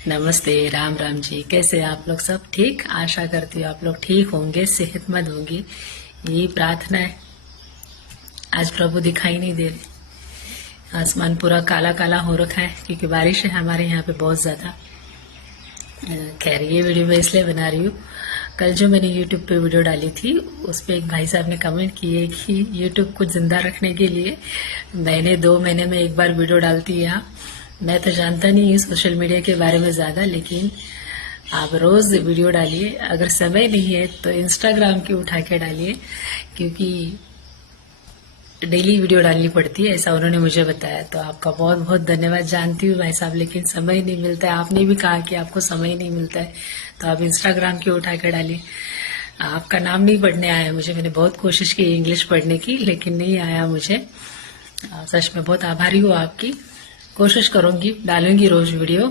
नमस्ते। राम राम जी। कैसे आप लोग? सब ठीक? आशा करती हूँ आप लोग ठीक होंगे, सेहतमंद होंगे, यही प्रार्थना है। आज प्रभु दिखाई नहीं दे रहे, आसमान पूरा काला काला हो रखा है क्योंकि बारिश है हमारे यहाँ पे बहुत ज्यादा। खैर, ये वीडियो मैं इसलिए बना रही हूँ, कल जो मैंने यूट्यूब पे वीडियो डाली थी उस पे एक भाई साहब ने कमेंट किए कि यूट्यूब को जिंदा रखने के लिए मैंने 2 महीने में एक बार वीडियो डालती है। मैं तो जानता नहीं सोशल मीडिया के बारे में ज्यादा, लेकिन आप रोज वीडियो डालिए। अगर समय नहीं है तो इंस्टाग्राम की उठा के डालिए, क्योंकि डेली वीडियो डालनी पड़ती है, ऐसा उन्होंने मुझे बताया। तो आपका बहुत बहुत धन्यवाद। जानती हूँ भाई साहब, लेकिन समय नहीं मिलता है। आपने भी कहा कि आपको समय नहीं मिलता है, तो आप इंस्टाग्राम की उठा के डालिए। आपका नाम नहीं पढ़ने आया मुझे, मैंने बहुत कोशिश की इंग्लिश पढ़ने की, लेकिन नहीं आया मुझे। सच में बहुत आभारी हूँ आपकी। कोशिश करूंगी, डालूंगी रोज वीडियो।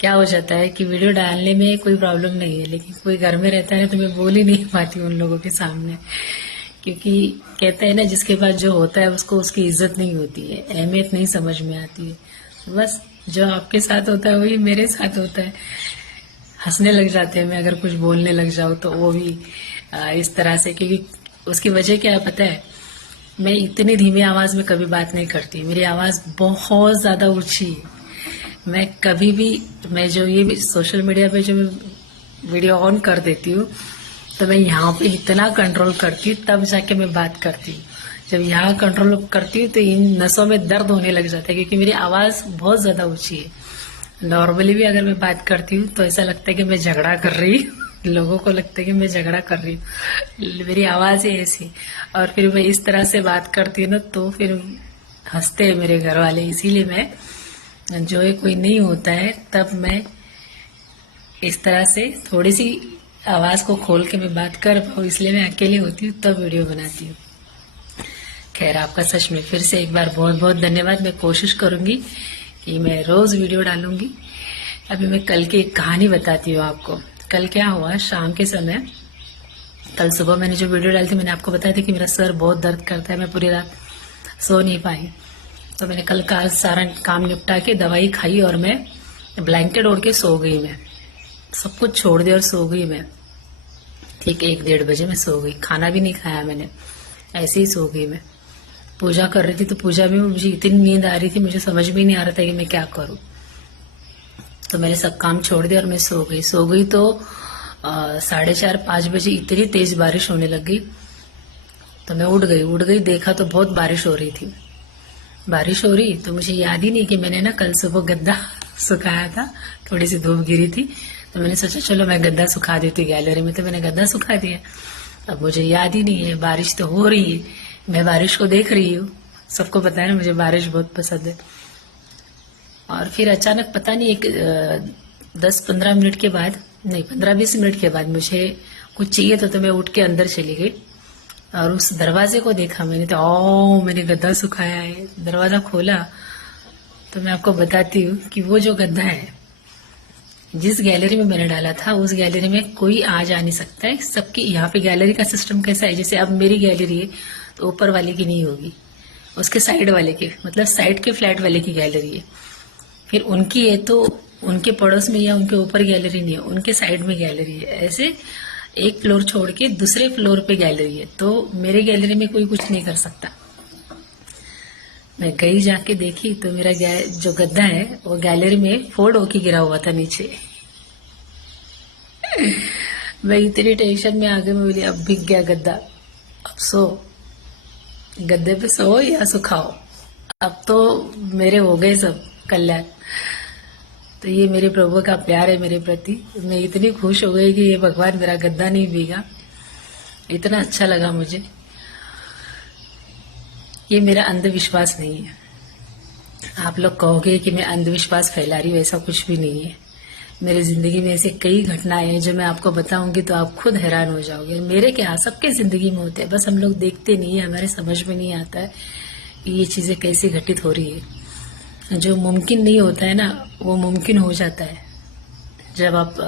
क्या हो जाता है कि वीडियो डालने में कोई प्रॉब्लम नहीं है, लेकिन कोई घर में रहता है तो मैं बोल ही नहीं पाती उन लोगों के सामने, क्योंकि कहते हैं ना, जिसके पास जो होता है उसको उसकी इज्जत नहीं होती है, अहमियत नहीं समझ में आती है। तो बस जो आपके साथ होता है वही मेरे साथ होता है। हंसने लग जाते हैं मैं अगर कुछ बोलने लग जाऊं तो, वो भी इस तरह से, क्योंकि उसकी वजह क्या है पता है? मैं इतनी धीमी आवाज में कभी बात नहीं करती, मेरी आवाज बहुत ज्यादा ऊंची है। मैं कभी भी, मैं जो ये भी सोशल मीडिया पे जो वीडियो ऑन कर देती हूँ तो मैं यहाँ पे इतना कंट्रोल करती हूँ, तब जाके मैं बात करती हूँ। जब यहाँ कंट्रोल करती हूँ तो इन नसों में दर्द होने लग जाता है, क्योंकि मेरी आवाज बहुत ज्यादा ऊंची है। नॉर्मली भी अगर मैं बात करती हूँ तो ऐसा लगता है कि मैं झगड़ा कर रही हूँ। लोगों को लगता है कि मैं झगड़ा कर रही हूँ, मेरी आवाज है ऐसी। और फिर मैं इस तरह से बात करती हूँ ना, तो फिर हंसते हैं मेरे घर वाले। इसीलिए मैं, जो है कोई नहीं होता है तब मैं इस तरह से थोड़ी सी आवाज को खोल के मैं बात कर पाऊँ, इसलिए मैं अकेले होती हूँ तब वीडियो बनाती हूँ। खैर, आपका सच में फिर से एक बार बहुत बहुत धन्यवाद। मैं कोशिश करूंगी कि मैं रोज वीडियो डालूंगी। अभी मैं कल की एक कहानी बताती हूँ आपको। कल क्या हुआ, शाम के समय, कल सुबह मैंने जो वीडियो डाली थी, मैंने आपको बताया था कि मेरा सर बहुत दर्द करता है, मैं पूरी रात सो नहीं पाई। तो मैंने कल का सारा काम निपटा के दवाई खाई और मैं ब्लैंकेट ओढ़ के सो गई। मैं सब कुछ छोड़ दिया और सो गई मैं। ठीक 1-1:30 बजे मैं सो गई, खाना भी नहीं खाया मैंने, ऐसे ही सो गई मैं। पूजा कर रही थी तो पूजा में मुझे इतनी नींद आ रही थी, मुझे समझ में नहीं आ रहा था कि मैं क्या करूं। तो मैंने सब काम छोड़ दिया और मैं सो गई तो 4:30-5 बजे इतनी तेज बारिश होने लग गई। तो मैं उठ गई, देखा तो बहुत बारिश हो रही थी। बारिश हो रही तो मुझे याद ही नहीं कि मैंने ना कल सुबह गद्दा सुखाया था। थोड़ी सी धूप गिरी थी तो मैंने सोचा चलो मैं गद्दा सुखा देती गैलरी में, तो मैंने गद्दा सुखा दिया। अब मुझे याद ही नहीं है, बारिश तो हो रही है, मैं बारिश को देख रही हूँ। सबको पता है ना मुझे बारिश बहुत पसंद है। और फिर अचानक पता नहीं, एक 10-15 मिनट के बाद, नहीं 15-20 मिनट के बाद मुझे कुछ चाहिए तो मैं उठ के अंदर चली गई और उस दरवाजे को देखा मैंने, तो मैंने गद्दा सुखाया है। दरवाजा खोला तो मैं आपको बताती हूँ कि वो जो गद्दा है, जिस गैलरी में मैंने डाला था उस गैलरी में कोई आ जा नहीं सकता है। सबकी यहाँ पे गैलरी का सिस्टम कैसा है, जैसे अब मेरी गैलरी है तो ऊपर वाले की नहीं होगी, उसके साइड वाले के, मतलब साइड के फ्लैट वाले की गैलरी है। फिर उनकी है तो उनके पड़ोस में या उनके ऊपर गैलरी नहीं है, उनके साइड में गैलरी है। ऐसे एक फ्लोर छोड़ के दूसरे फ्लोर पे गैलरी है, तो मेरे गैलरी में कोई कुछ नहीं कर सकता। मैं गई, जाके देखी तो मेरा जो गद्दा है वो गैलरी में फोल्ड होके गिरा हुआ था नीचे। मैं इतनी टेंशन में आ गई, मैं बोली अब भीग गया गद्दा, अब सो, गद्दे पे सो या सुखाओ, अब तो मेरे हो गए सब कल्याण। तो ये मेरे प्रभु का प्यार है मेरे प्रति। मैं इतनी खुश हो गई कि ये भगवान मेरा गद्दा नहीं भीगा, इतना अच्छा लगा मुझे। ये मेरा अंधविश्वास नहीं है। आप लोग कहोगे कि मैं अंधविश्वास फैला रही हूँ, ऐसा कुछ भी नहीं है। मेरी जिंदगी में ऐसे कई घटनाएं हैं जो मैं आपको बताऊंगी तो आप खुद हैरान हो जाओगे। मेरे क्या, सबके जिंदगी में होते हैं, बस हम लोग देखते नहीं है, हमारे समझ में नहीं आता है कि ये चीजें कैसे घटित हो रही है। जो मुमकिन नहीं होता है ना, वो मुमकिन हो जाता है जब आप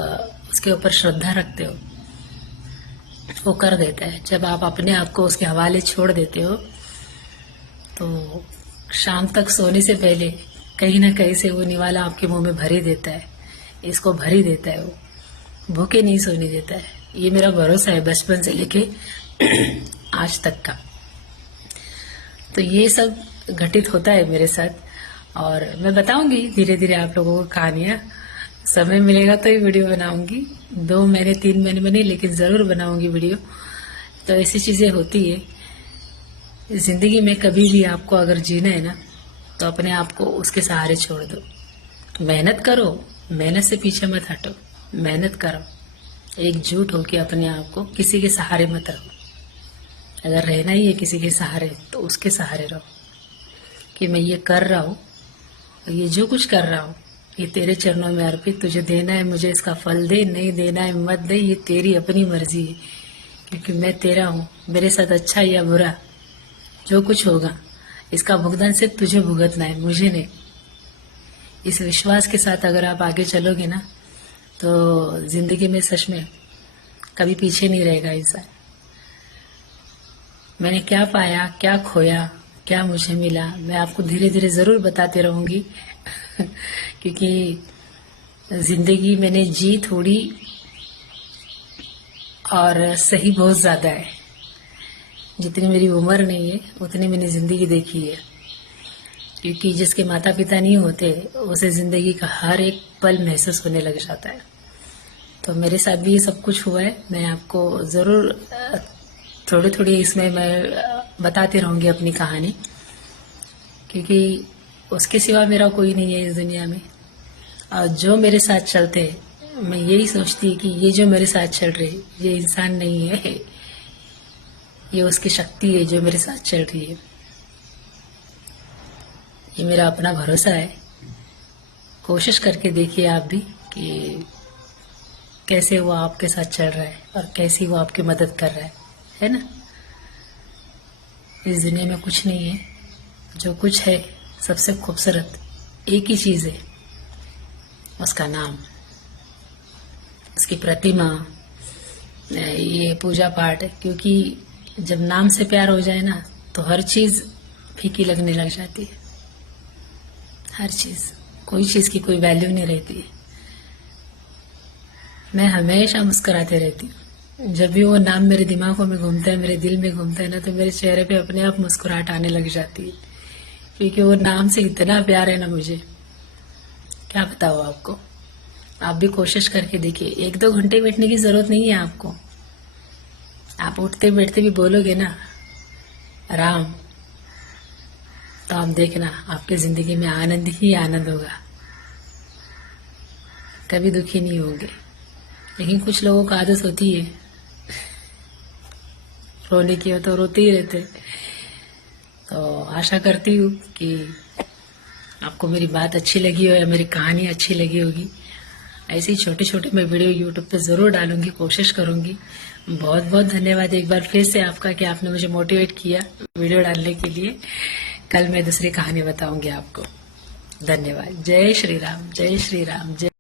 उसके ऊपर श्रद्धा रखते हो, वो कर देता है। जब आप अपने आप को उसके हवाले छोड़ देते हो तो शाम तक सोने से पहले कहीं ना कहीं से वो निवाला आपके मुंह में भर ही देता है, इसको भर ही देता है, वो भूखे नहीं सोने देता है। ये मेरा भरोसा है बचपन से लेके आज तक का। तो ये सब घटित होता है मेरे साथ और मैं बताऊंगी धीरे धीरे आप लोगों को कहानियां। समय मिलेगा तो ही वीडियो बनाऊंगी, 2 महीने 3 महीने में नहीं, लेकिन जरूर बनाऊंगी वीडियो। तो ऐसी चीजें होती है जिंदगी में। कभी भी आपको अगर जीना है ना तो अपने आप को उसके सहारे छोड़ दो। मेहनत करो, मेहनत से पीछे मत हटो, मेहनत करो, एकजुट होके अपने आप को किसी के सहारे मत रहो। अगर रहना ही है किसी के सहारे तो उसके सहारे रहो कि मैं ये कर रहा हूँ, ये जो कुछ कर रहा हूँ ये तेरे चरणों में अर्पित, तुझे देना है, मुझे इसका फल दे, नहीं देना है मत दे, ये तेरी अपनी मर्जी है, क्योंकि मैं तेरा हूँ। मेरे साथ अच्छा या बुरा जो कुछ होगा इसका भुगतान सिर्फ तुझे भुगतना है, मुझे नहीं। इस विश्वास के साथ अगर आप आगे चलोगे ना तो जिंदगी में सच में कभी पीछे नहीं रहेगा इंसान। मैंने क्या पाया, क्या खोया, क्या मुझे मिला, मैं आपको धीरे धीरे जरूर बताते रहूंगी क्योंकि जिंदगी मैंने जी थोड़ी और सही बहुत ज्यादा है। जितनी मेरी उम्र नहीं है उतनी मैंने जिंदगी देखी है, क्योंकि जिसके माता पिता नहीं होते उसे जिंदगी का हर एक पल महसूस होने लग जाता है। तो मेरे साथ भी ये सब कुछ हुआ है। मैं आपको जरूर थोड़ी थोड़ी इसमें मैं बताती रहूंगी अपनी कहानी, क्योंकि उसके सिवा मेरा कोई नहीं है इस दुनिया में। और जो मेरे साथ चलते मैं यही सोचती कि ये जो मेरे साथ चल रहे ये इंसान नहीं है, ये उसकी शक्ति है जो मेरे साथ चल रही है। ये मेरा अपना भरोसा है। कोशिश करके देखिए आप भी कि कैसे वो आपके साथ चल रहा है और कैसी वो आपकी मदद कर रहा है ना। इस दुनिया में कुछ नहीं है, जो कुछ है सबसे खूबसूरत एक ही चीज है, उसका नाम, उसकी प्रतिमा, ये पूजा पाठ। क्योंकि जब नाम से प्यार हो जाए ना तो हर चीज फीकी लगने लग जाती है। हर चीज, कोई चीज की कोई वैल्यू नहीं रहती। मैं हमेशा मुस्कुराते रहती हूँ। जब भी वो नाम मेरे दिमागों में घूमता है, मेरे दिल में घूमता है ना, तो मेरे चेहरे पे अपने आप मुस्कुराहट आने लग जाती है, क्योंकि वो नाम से इतना प्यार है ना मुझे, क्या बताओ आपको। आप भी कोशिश करके देखिए। 1-2 घंटे बैठने की जरूरत नहीं है आपको। आप उठते बैठते भी बोलोगे ना राम, तो आप देखना आपकी जिंदगी में आनंद ही आनंद होगा, कभी दुखी नहीं होंगे। लेकिन कुछ लोगों को आदत होती है रोने की, हो तो रोते ही रहते। तो आशा करती हूँ कि आपको मेरी बात अच्छी लगी हो या मेरी कहानी अच्छी लगी होगी। ऐसे ही छोटे छोटे मैं वीडियो यूट्यूब पे जरूर डालूंगी, कोशिश करूंगी। बहुत बहुत धन्यवाद एक बार फिर से आपका कि आपने मुझे मोटिवेट किया वीडियो डालने के लिए। कल मैं दूसरी कहानी बताऊंगी आपको। धन्यवाद। जय श्री राम, जय श्री राम, जय